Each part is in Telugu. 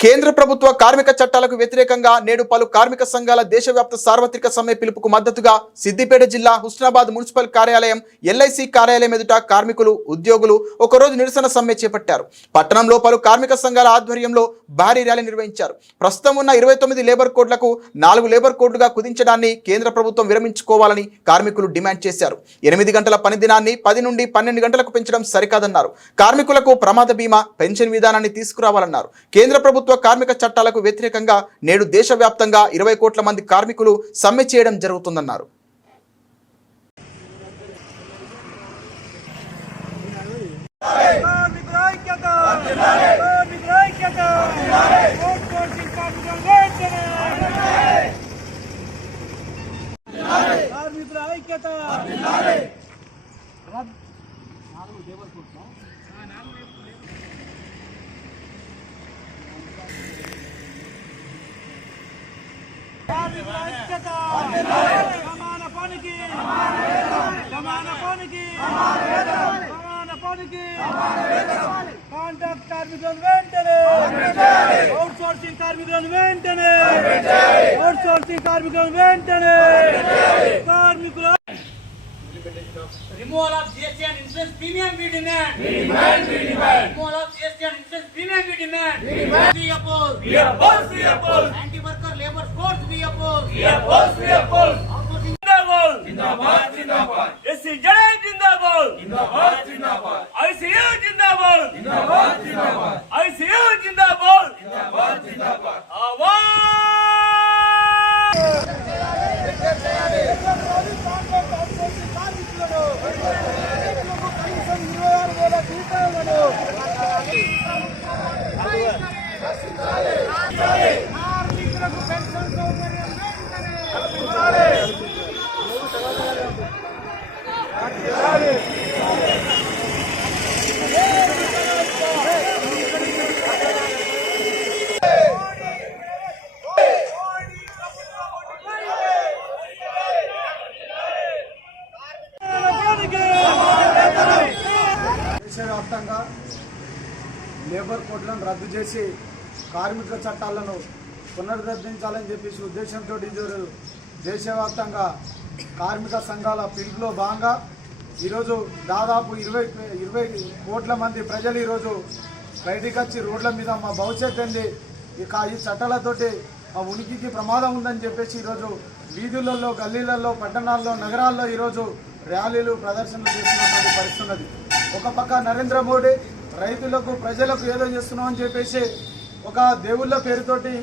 కేంద్ర ప్రభుత్వ కార్మిక చట్టాలకు వ్యతిరేకంగా నేడు పలు కార్మిక సంఘాల దేశవ్యాప్త సార్వత్రిక సమ్మె పిలుపుకు మద్దతుగా సిద్దిపేట జిల్లా హుస్నాబాద్ మున్సిపల్ కార్యాలయం ఎల్ఐసి కార్యాలయం ఎదుట కార్మికులు ఉద్యోగులు ఒకరోజు నిరసన సమ్మె చేపట్టారు. పట్టణంలో పలు కార్మిక సంఘాల ఆధ్వర్యంలో భారీ ర్యాలీ నిర్వహించారు. ప్రస్తుతం ఉన్న ఇరవై తొమ్మిది లేబర్ కోడ్లకు నాలుగు లేబర్ కోడ్లుగా కుదించడాన్ని కేంద్ర ప్రభుత్వం విరమించుకోవాలని కార్మికులు డిమాండ్ చేశారు. ఎనిమిది గంటల పని దినాన్ని పది నుండి పన్నెండు గంటలకు పెంచడం సరికాదన్నారు. కార్మికులకు ప్రమాద బీమా పెన్షన్ విధానాన్ని తీసుకురావాలన్నారు. కేంద్ర ప్రభుత్వం కార్మిక చట్టాలకు వ్యతిరేకంగా నేడు దేశవ్యాప్తంగా ఇరవై కోట్ల మంది కార్మికులు సమ్మె చేయడం జరుగుతుందన్నారు. కార్మికుల ఐక్యత! కార్మికుల ఐక్యత సమాన పనికి సమాన పనికి సమాన పనికి కాంట్రాక్ట్ కార్మికులను వెంటనే అవుట్ సోర్సింగ్ కార్మికులను వెంటనే అవుట్ సోర్సింగ్ కార్మికులను వెంటనే కార్మికుల Removal of GST and insurance premium we demand. We demand, we demand. Removal of GST and insurance premium we demand. We demand. We oppose. We oppose, we oppose. Anti-worker labor codes we oppose. We oppose, we oppose. దేశవ్యాప్తంగా లేబర్ కోడ్లను రద్దు చేసి కార్మికుల చట్టాలను పునరుద్ధరించాలని చెప్పేసి ఉద్దేశంతో ఈరోజు దేశవ్యాప్తంగా కార్మిక సంఘాల పిలుపులో భాగంగా ఈరోజు దాదాపు ఇరవై ఇరవై కోట్ల మంది ప్రజలు ఈరోజు బయటికి వచ్చి రోడ్ల మీద మా భవిష్యత్ ఏంది? ఇక ఈ చట్టాలతోటి మా ఉనికికి ప్రమాదం ఉందని చెప్పేసి ఈరోజు వీధులలో గల్లీలలో పట్టణాల్లో నగరాల్లో ఈరోజు ర్యాలీలు ప్రదర్శనలు చేస్తున్నటువంటి పరిస్థితి ఉన్నది. ఒక పక్క నరేంద్ర మోడీ రైతులకు ప్రజలకు ఏదో చేస్తున్నామని చెప్పేసి ఒక దేవుళ్ళ పేరుతోటి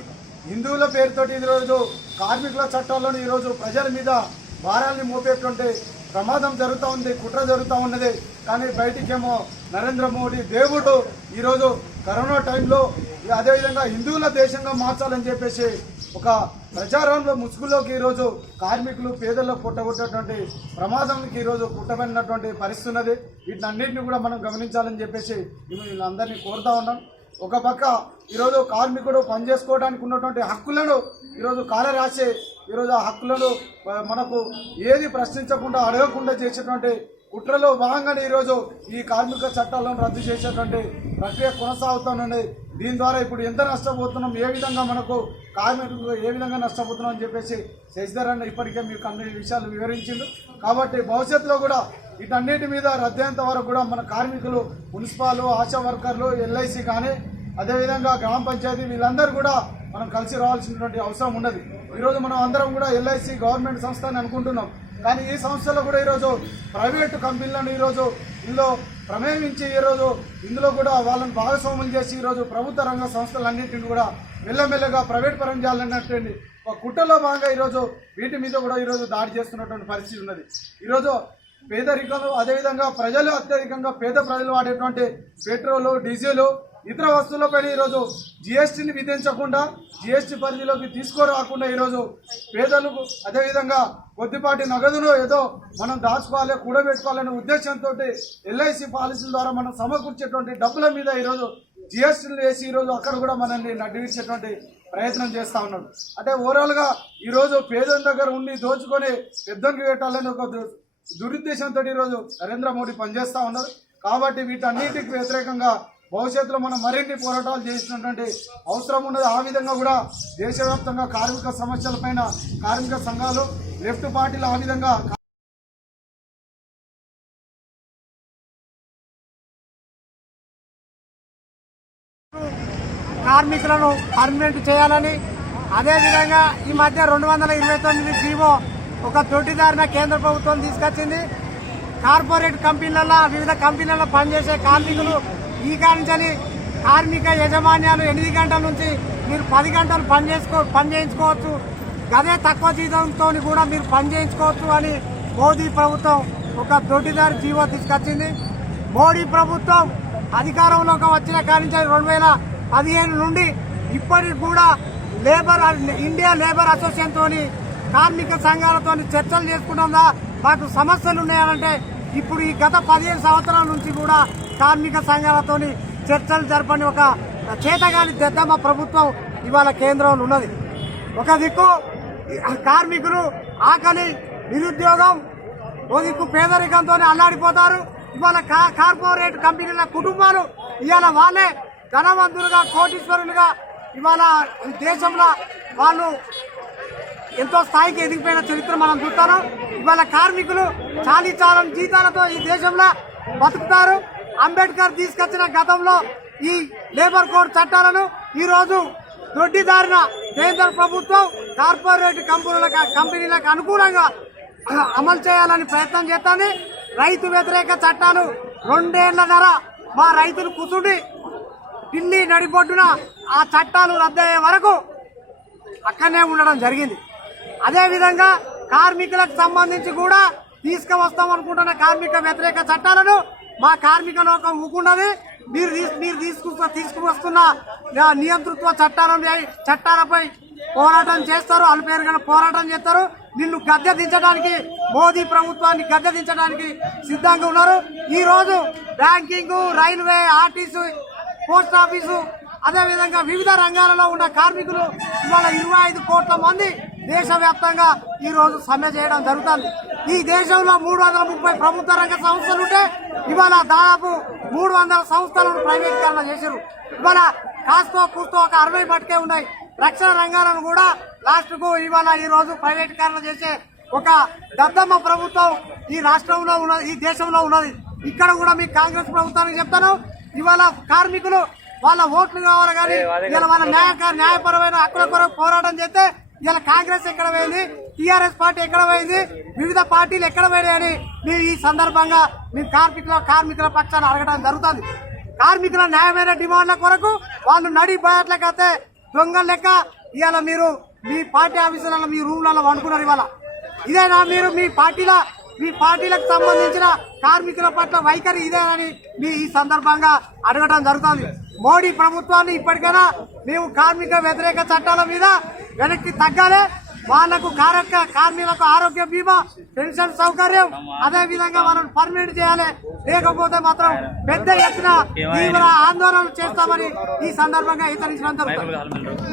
హిందువుల పేరుతోటి ఈరోజు కార్మికుల చట్టాలను ఈరోజు ప్రజల మీద భారాన్ని మోపేటువంటి ప్రమాదం జరుగుతూ ఉంది కుట్ర జరుగుతూ ఉన్నది. కానీ బయటికేమో నరేంద్ర మోడీ దేవుడు ఈరోజు కరోనా టైంలో అదేవిధంగా హిందువుల దేశంగా మార్చాలని చెప్పేసి ఒక ప్రచారంలో ముసుగులోకి ఈరోజు కార్మికులు పేదల్లో పుట్టగొట్టేటువంటి ప్రమాదంకి ఈరోజు పుట్టబడినటువంటి పరిస్థితి ఉన్నది. వీటినన్నింటినీ కూడా మనం గమనించాలని చెప్పేసి వీళ్ళందరినీ కోరుతా ఉన్నాం. ఒక పక్క ఈరోజు కార్మికుడు పనిచేసుకోవడానికి ఉన్నటువంటి హక్కులను ఈరోజు కాల రాసే ఈరోజు ఆ హక్కులను మనకు ఏది ప్రశ్నించకుండా అడగకుండా చేసేటువంటి కుట్రలో భాగంగానే ఈరోజు ఈ కార్మిక చట్టాలను రద్దు చేసేటువంటి ప్రక్రియ కొనసాగుతానండి దీని ద్వారా ఇప్పుడు ఎంత నష్టపోతున్నాం ఏ విధంగా మనకు కార్మికులు ఏ విధంగా నష్టపోతున్నాం అని చెప్పేసి శశిధర్ అన్న ఇప్పటికే మీకు అన్ని విషయాలు వివరించిండు. కాబట్టి భవిష్యత్తులో కూడా వీటన్నిటి మీద రద్దయ్యేంత వరకు కూడా మన కార్మికులు మున్సిపాలు ఆశా వర్కర్లు ఎల్ఐసి కానీ అదేవిధంగా గ్రామ పంచాయతీ వీళ్ళందరూ కూడా మనం కలిసి రావాల్సినటువంటి అవసరం ఉన్నది. ఈరోజు మనం అందరం కూడా ఎల్ఐసి గవర్నమెంట్ సంస్థ అని అనుకుంటున్నాం. కానీ ఈ సంస్థలో కూడా ఈరోజు ప్రైవేటు కంపెనీలను ఈరోజు ఇందులో ప్రమేయించి ఈరోజు ఇందులో కూడా వాళ్ళని భాగస్వాములు చేసి ఈరోజు ప్రభుత్వ రంగ సంస్థలన్నింటిని కూడా మెల్లమెల్లగా ప్రైవేట్ పరం చేయాలన్నటువంటి ఒక కుట్రలో భాగంగా ఈరోజు వీటి మీద కూడా ఈరోజు దాడి చేస్తున్నటువంటి పరిస్థితి ఉన్నది. ఈరోజు పేదరికంలో అదేవిధంగా ప్రజలు అత్యధికంగా పేద ప్రజలు వాడేటువంటి పెట్రోలు డీజిల్ ఇతర వస్తువులపైన ఈరోజు జిఎస్టీని విధించకుండా జిఎస్టీ పరిధిలోకి తీసుకురాకుండా ఈరోజు పేదలకు అదేవిధంగా కొద్దిపాటి నగదును ఏదో మనం దాచుకోవాలి కూడబెట్టుకోవాలనే ఉద్దేశంతో ఎల్ఐసి పాలసీల ద్వారా మనం సమకూర్చేటువంటి డబ్బుల మీద ఈరోజు జిఎస్టీలు వేసి ఈరోజు అక్కడ కూడా మనల్ని నడ్డివించేటువంటి ప్రయత్నం చేస్తూ ఉన్నాడు అంటే ఓవరాల్గా ఈరోజు పేదల దగ్గర ఉండి దోచుకొని పెద్దకి పెట్టాలని ఒక దు- దురుద్దేశంతో ఈరోజు నరేంద్ర మోడీ పనిచేస్తూ ఉన్నారు కాబట్టి వీటన్నిటికి వ్యతిరేకంగా భవిష్యత్తులో మనం మరిన్ని పోరాటాలు చేసినటువంటి అవసరం ఉన్నది. ఆ విధంగా కూడా దేశవ్యాప్తంగా కార్మిక సమస్యలపైన కార్మిక సంఘాలు లెఫ్ట్ పార్టీలు ఆ విధంగా కార్మికులను పర్మనెంట్ చేయాలని అదేవిధంగా ఈ మధ్య రెండు వందల ఇరవై తొమ్మిది జీవో ఒక తొట్టిదారిన కేంద్ర ప్రభుత్వం తీసుకొచ్చింది. కార్పొరేట్ కంపెనీలలో వివిధ కంపెనీలలో పనిచేసే కార్మికులు ఈ కానించని కార్మిక యజమాన్యాలు ఎనిమిది గంటల నుంచి మీరు పది గంటలు పని చేసుకో పని చేయించుకోవచ్చు. అదే తక్కువ జీతంతో కూడా మీరు పని చేయించుకోవచ్చు అని మోదీ ప్రభుత్వం ఒక దొడ్డిదారి జీవో తీసుకొచ్చింది. మోడీ ప్రభుత్వం అధికారంలోకి వచ్చిన కానించి రెండు వేల పదిహేను నుండి ఇప్పటికి కూడా లేబర్ ఇండియా లేబర్ అసోసియేషన్తో కార్మిక సంఘాలతో చర్చలు చేసుకున్నాందా మాకు సమస్యలు ఉన్నాయంటే ఇప్పుడు ఈ గత పదిహేను సంవత్సరాల నుంచి కూడా కార్మిక సంఘాలతోని చర్చలు జరపని ఒక చేతగాని దద్దమ్మ ప్రభుత్వం ఇవాళ కేంద్రంలో ఉన్నది. ఒక దిక్కు కార్మికులు ఆకలి నిరుద్యోగం ఓ దిక్కు పేదరికంతో అల్లాడిపోతారు. ఇవాళ కా- కార్పొరేట్ కంపెనీల కుటుంబాలు ఇవాళ వాళ్ళే ధనవంతులుగా కోటీశ్వరులుగా ఇవాళ ఈ దేశంలో వాళ్ళు ఎంతో స్థాయికి ఎదిగిపోయిన చరిత్ర మనం చూస్తాను. ఇవాళ కార్మికులు చాలీ చాలని జీతాలతో ఈ దేశంలో బతుకుతారు. అంబేద్కర్ తీసుకొచ్చిన గతంలో ఈ లేబర్ కోడ్ చట్టాలను ఈరోజు దొడ్డిదారిన కేంద్ర ప్రభుత్వం కార్పొరేట్ కంపెనీలకు కంపెనీలకు అనుకూలంగా అమలు చేయాలని ప్రయత్నం చేస్తాను రైతు వ్యతిరేక చట్టాలు రెండేళ్ళన్నర మా రైతులు కూర్చుండి ఢిల్లీ నడిపొడ్డున ఆ చట్టాలు రద్దయ్యే వరకు అక్కడనే ఉండడం జరిగింది. అదేవిధంగా కార్మికులకు సంబంధించి కూడా తీసుకువస్తాం అనుకుంటున్న కార్మిక వ్యతిరేక చట్టాలను మా కార్మిక లోకం ఊకున్నది మీరు మీరు తీసుకు తీసుకువస్తున్న నియంతృత్వ చట్టాలను చట్టాలపై పోరాటం చేస్తారు. అల్పేరుగా పోరాటం చేస్తారు. నిన్ను గద్దె దించడానికి మోదీ ప్రభుత్వాన్ని గద్దె దించడానికి సిద్ధంగా ఉన్నారు. ఈరోజు banking railway RTC post office అదేవిధంగా వివిధ రంగాలలో ఉన్న కార్మికులు ఇవాళ ఇరవై ఐదు కోట్ల మంది దేశవ్యాప్తంగా ఈ రోజు సమ్మె చేయడం జరుగుతుంది. ఈ దేశంలో మూడు వందల ముప్పై ప్రభుత్వ రంగ సంస్థలు ఉంటే ఇవాళ దాదాపు మూడు వందల సంస్థలను ప్రైవేటీకరణ చేశారు ఇవాళ కాస్తో కూస్తో ఒక అరవై మటుకే ఉన్నాయి. రక్షణ రంగాలను కూడా లాస్ట్కు ఇవాళ ఈ రోజు ప్రైవేటీకరణ చేసే ఒక దద్దమ్మ ప్రభుత్వం ఈ రాష్ట్రంలో ఉన్నది ఈ దేశంలో ఉన్నది. ఇక్కడ కూడా మీ కాంగ్రెస్ ప్రభుత్వానికి చెప్తాను. ఇవాళ కార్మికులు వాళ్ళ ఓట్లు కావాలి కానీ ఇవాళ వాళ్ళ న్యాయ న్యాయపరమైన హక్కుల కొరకు పోరాటం చేస్తే ఇవాళ కాంగ్రెస్ ఎక్కడ పోయింది? టీఆర్ఎస్ పార్టీ ఎక్కడ పోయింది? వివిధ పార్టీలు ఎక్కడ పోయాయని మేము ఈ సందర్భంగా మేము కార్మికుల కార్మికుల పక్షాన్ని అడగడం జరుగుతుంది. కార్మికుల న్యాయమైన డిమాండ్ల కొరకు వాళ్ళు నడి బయట్లకైతే దొంగల లెక్క ఇవాళ మీరు మీ పార్టీ ఆఫీసులలో మీ రూమ్లలో వండుకున్నారు ఇవాళ. ఇదేనా మీరు మీ పార్టీల మీ పార్టీలకు సంబంధించిన కార్మికుల పట్ల వైఖరి ఇదేనని మీ ఈ సందర్భంగా అడగడం జరుగుతుంది. మోడీ ప్రభుత్వాన్ని ఇప్పటికైనా మేము కార్మిక వ్యతిరేక చట్టాల మీద వెనక్కి తగ్గాలి. వాళ్ళకు కార్యక కార్మికులకు ఆరోగ్య బీమా పెన్షన్ సౌకర్యం. అదే విధంగా వాళ్ళని పర్మినెంట్ చేయాలి. లేకపోతే మాత్రం పెద్ద ఎత్తున తీవ్ర ఆందోళనలు చేస్తామని ఈ సందర్భంగా హెచ్చరించడం జరుగుతుంది